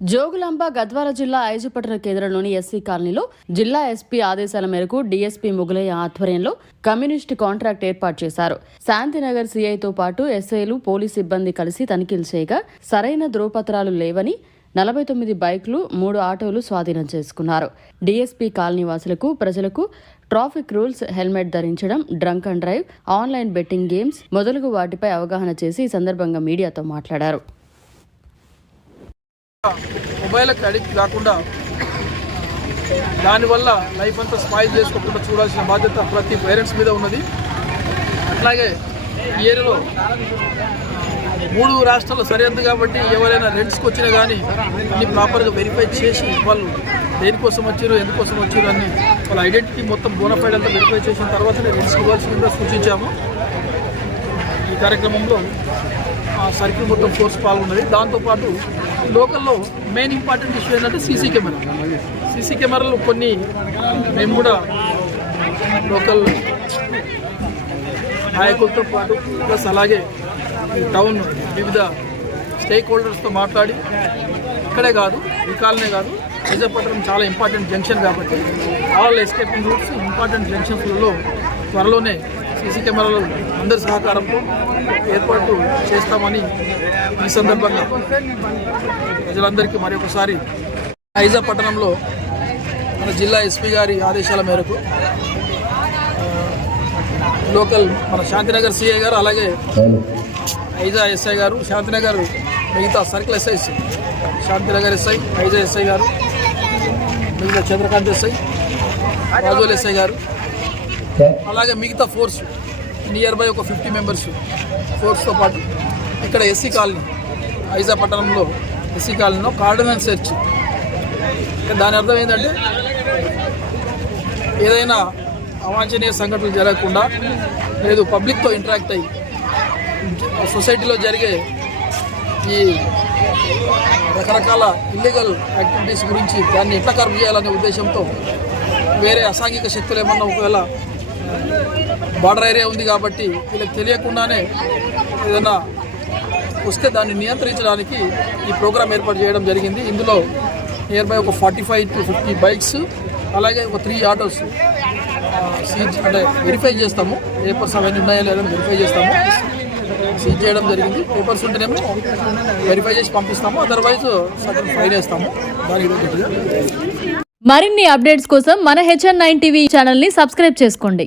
జోగులాంబ గద్వాల జిల్లా ఐజుపట్న కేంద్రంలోని ఎస్సీ కాలనీలో జిల్లా ఎస్పీ ఆదేశాల మేరకు డీఎస్పీ ముగులయ్య ఆధ్వర్యంలో కమ్యూనిస్ట్ కాంట్రాక్ట్ ఏర్పాటు చేశారు. శాంతినగర్ సీఐతో పాటు ఎస్ఐలు పోలీసు సిబ్బంది కలిసి తనిఖీలు చేయగా సరైన ధ్రువపత్రాలు లేవని 49 బైకులు 3 ఆటోలు స్వాధీనం చేసుకున్నారు. డీఎస్పీ కాలనీ వాసులకు ప్రజలకు ట్రాఫిక్ రూల్స్, హెల్మెట్ ధరించడం, drunk and drive, online betting games మొదలగు వాటిపై అవగాహన చేసి ఈ సందర్భంగా మీడియాతో మాట్లాడారు. మొబైల్కి అడిక్ట్ కాకుండా దానివల్ల లైఫ్ అంతా స్పాయిల్ చేసుకోకుండా చూడాల్సిన బాధ్యత ప్రతి పేరెంట్స్ మీద ఉన్నది. అట్లాగే ఈ ఏరియాలో 3 రాష్ట్రాల్లో సరిహద్దు కాబట్టి ఎవరైనా రెంట్స్కి వచ్చినా కానీ అన్ని ప్రాపర్గా వెరిఫై చేసి వాళ్ళు దేనికోసం వచ్చారు, ఎందుకోసం వచ్చారు అని వాళ్ళ ఐడెంటిటీ మొత్తం బోనఫైడ్ అంతా వెరిఫై చేసిన తర్వాతనే రెంట్స్కి ఇవ్వాల్సిందిగా సూచించాము. ఈ కార్యక్రమంలో సర్కిల్ మొత్తం ఫోర్స్ పాల్గొన్నది. దాంతోపాటు లోకల్లో మెయిన్ ఇంపార్టెంట్ ఇష్యూ ఏంటంటే సీసీ కెమెరాలు కొన్ని మేము కూడా లోకల్ నాయకులతో పాటు ప్లస్ అలాగే టౌన్ వివిధ స్టేక్ హోల్డర్స్తో మాట్లాడి ఇక్కడే కాదు ఈ కాలనే కాదు ఐజాపట్నం చాలా ఇంపార్టెంట్ జంక్షన్ కాబట్టి ఆల్ ఎస్కేపింగ్ రూట్స్ ఇంపార్టెంట్ జంక్షన్స్లలో త్వరలోనే సీసీ కెమెరాలు అందరి సహకారంతో ఏర్పాటు చేస్తామని ఈ సందర్భంగా ప్రజలందరికీ మరొకసారి ఐజాపట్నంలో మన జిల్లా ఎస్పీ గారి ఆదేశాల మేరకు లోకల్ మన శాంతినగర్ సిఐ గారు అలాగే ఐజా ఎస్ఐ గారు, శాంతినగర్ మిగతా circle SIs, Shantinagar SI, Aiza SI గారు, మిగతా చంద్రకాంత్ ఎస్ఐ, రాజోల్ ఎస్ఐ గారు, అలాగే మిగతా ఫోర్స్ నియర్ బై ఒక 50 మెంబర్స్ ఫోర్స్తో పాటు ఇక్కడ ఎస్సీ కాలనీ ఐజాపట్నంలో ఎస్సీ కాలనీలో కార్డనెన్స్ సెర్చ్. దాని అర్థం ఏంటంటే ఏదైనా అవాంఛనీయ సంఘటనలు జరగకుండా లేదు పబ్లిక్తో ఇంటరాక్ట్ అయ్యి సొసైటీలో జరిగే ఈ రకరకాల ఇల్లీగల్ యాక్టివిటీస్ గురించి దాన్ని ఎట్లా కర్బ్ చేయాలనే ఉద్దేశంతో వేరే అసాంఘిక శక్తులు ఏమన్నా ఒకవేళ బార్డర్ ఏరియా ఉంది కాబట్టి వీళ్ళకి తెలియకుండానే ఏదైనా వస్తే దాన్ని నియంత్రించడానికి ఈ ప్రోగ్రాం ఏర్పాటు చేయడం జరిగింది. ఇందులో నియర్ బై ఒక 45 to 50 బైక్స్ అలాగే ఒక 3 ఆటోస్ సీజ్ అంటే వెరిఫై చేస్తాము. పేపర్స్ అవన్నీ ఉన్నాయా లేదని వెరిఫై చేస్తాము. సీజ్ చేయడం జరిగింది. పేపర్స్ ఉంటేనేమో వెరిఫై చేసి పంపిస్తాము, అదర్వైజ్ సగం ఫైన్ వేస్తాము. దానికి మరిన్ని అప్డేట్స్ కోసం మన HN9 టీవీ ఛానల్ని సబ్స్క్రైబ్ చేసుకోండి.